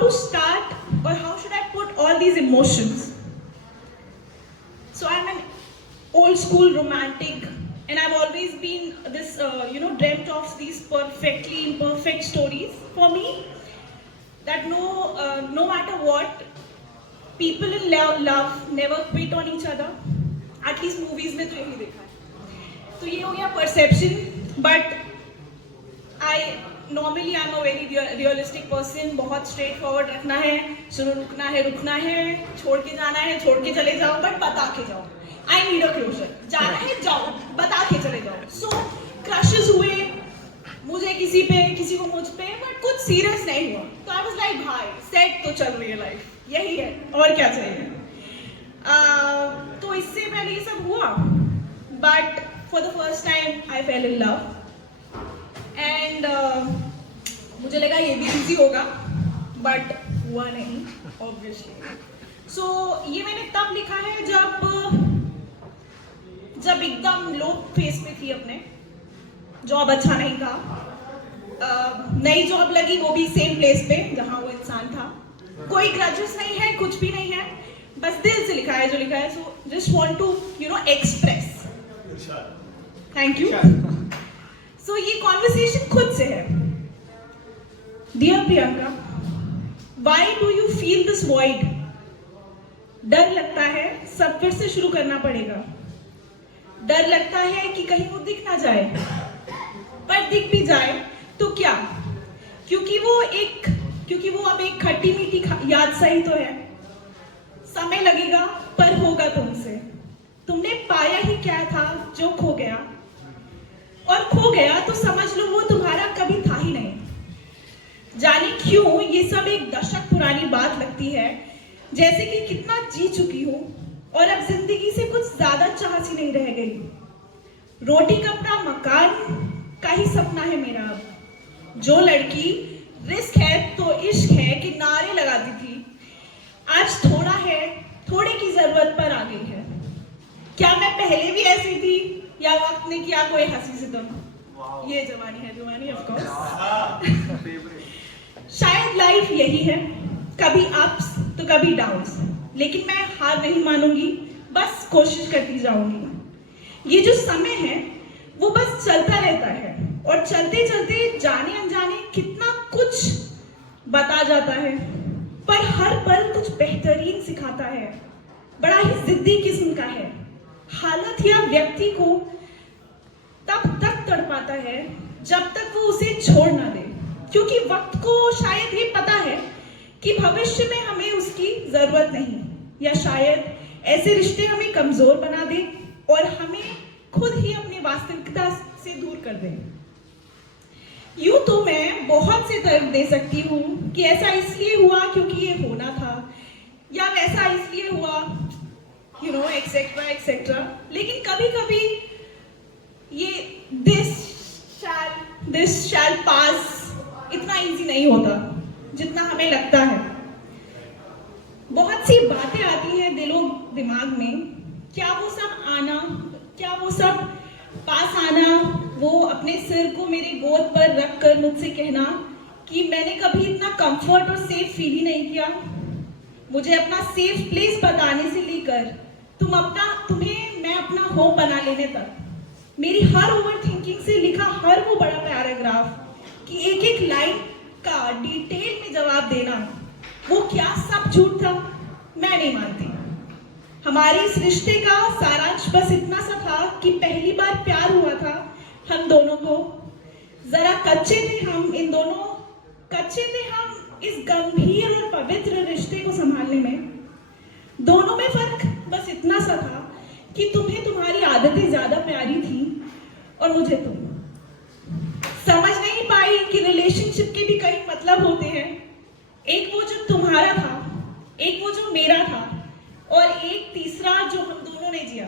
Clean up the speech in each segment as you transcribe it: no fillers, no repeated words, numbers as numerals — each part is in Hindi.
to start or how should I put all these emotions? So I'm an old school romantic, and I've always been this, dreamt of these perfectly imperfect stories for me. That no matter what, people in love never quit on each other. At least movies में तो यही देखा है. तो ये हो गया perception, but normally I'm a very realistic person. बहुत straight forward रखना है, सुनो रुकना है, छोड़ के जाना है, छोड़ के चले जाओ, but बता के जाओ. I need a closure. जाना है जाओ, बता के चले जाओ. So crushes हुए, मुझे किसी पे, किसी को मुझ पे, but कुछ serious नहीं हुआ. तो I was like भाई, set तो चल रही है life. यही है, और क्या चाहिए. तो इससे पहले ये सब हुआ, but for the first time I fell in love. And मुझे लगा ये भी इजी होगा, but हुआ नहीं, obviously. So ये मैंने तब लिखा है जब एकदम लो फेस पे थी अपने, जॉब अच्छा नहीं था, नई जॉब लगी वो भी सेम प्लेस पे जहाँ वो इंसान था, कोई ग्रजेस नहीं है, कुछ भी नहीं है, बस दिल से लिखा है जो लिखा है. So just want to express. Thank you. So ये कॉन्वर्सेशन खुद से है. Dear Priyanka, why do you feel this void? डर लगता है सब फिर से शुरू करना पड़ेगा. डर लगता है कि कहीं वो दिख ना जाए, पर दिख भी जाए तो क्या, क्योंकि वो अब एक खट्टी मीठी याद सही तो है. समय लगेगा पर होगा तुमसे. तुमने पाया ही क्या था जो खो गया, और खो गया तो समझ लो वो तुम्हारा कभी था ही नहीं. जाने क्यों ये सब एक दशक पुरानी बात लगती है, जैसे कि कितना जी चुकी हूँ और अब जिंदगी से कुछ ज्यादा चाह सी नहीं रह गई. रोटी कपड़ा मकान का ही सपना है मेरा अब. जो लड़की रिस्क है तो इश्क है कि नारे लगाती थी, आज थोड़ा है, थोड़े की जरूरत पर आ गई है. क्या मैं पहले भी ऐसी थी या वक्त ने किया कोई हंसी सितम? ये जवानी है दीवानी, ऑफ कोर्स. शायद लाइफ यही है, कभी अप्स तो कभी डाउन्स, लेकिन मैं हार नहीं मानूंगी, बस कोशिश करती जाऊंगी. ये जो समय है वो बस चलता रहता है, और चलते चलते जाने अनजाने कितना कुछ बता जाता है, पर हर पल कुछ बेहतरीन सिखाता है. बड़ा ही जिद्दी किस्म का है. हालत या व्यक्ति को तब तक तड़पाता है जब तक वो उसे छोड़ ना दे, क्योंकि वक्त को शायद ये पता है कि भविष्य में हमें उसकी जरूरत नहीं, या शायद ऐसे रिश्ते हमें कमजोर बना दे और हमें खुद ही अपनी वास्तविकता से दूर कर दे. यूं तो मैं बहुत से तर्क दे सकती हूँ कि ऐसा इसलिए हुआ क्योंकि ये होना था, या वैसा इसलिए हुआ, एक्सेट्रा एक्सेट्रा. लेकिन कभी कभी ये दिस शैल पास इतना इजी नहीं होता जितना हमें लगता है. बहुत सी बातें आती हैं दिलो दिमाग में, क्या वो सब पास आना, वो अपने सिर को मेरे गोद पर रख कर मुझसे कहना कि मैंने कभी इतना कंफर्ट और सेफ फील ही नहीं किया. मुझे अपना सेफ प्लेस बताने से लेकर तुम्हें मैं अपना होम बना लेने तक, मेरी हर ओवर थिंकिंग से लिखा हर वो बड़ा पैराग्राफ कि एक एक लाइन का डिटेल में जवाब देना, वो क्या सब झूठ था? मैं नहीं मानती. हमारे इस रिश्ते का सारांश बस इतना सा था कि पहली बार प्यार हुआ था हम दोनों को. जरा कच्चे थे हम इस गंभीर और पवित्र रिश्ते को संभालने में. दोनों में फर्क बस इतना सा था कि तुम्हें तुम्हारी आदतें ज्यादा प्यारी थी और मुझे तुम. समझ नहीं पाई कि रिलेशनशिप के भी कई मतलब होते हैं. एक वो जो तुम्हारा था, एक वो जो मेरा था, और एक तीसरा जो हम दोनों ने जिया.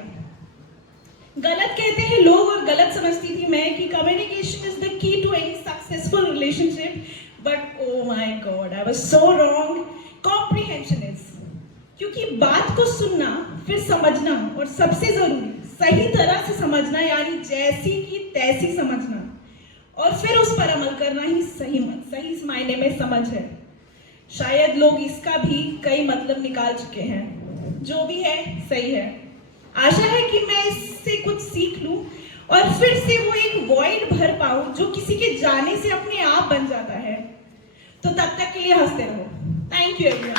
गलत कहते हैं लोग और गलत समझती थी मैं कि communication is the key to any successful relationship, but oh my god, I was so wrong. Comprehension is, क्योंकि बात को सुनना, फिर समझना, और सबसे जरूरी सही तरह से समझना, यानी जैसी की तैसी समझना, और फिर उस पर अमल करना ही सही मायने में समझ है. शायद लोग इसका भी कई मतलब निकाल चुके हैं। जो भी है सही है। आशा है कि मैं इससे कुछ सीख लूं और फिर से वो एक वॉइड भर पाऊं जो किसी के जाने से अपने आप बन जाता है। तो तब तक के लिए हंसते रहो। Thank you everyone.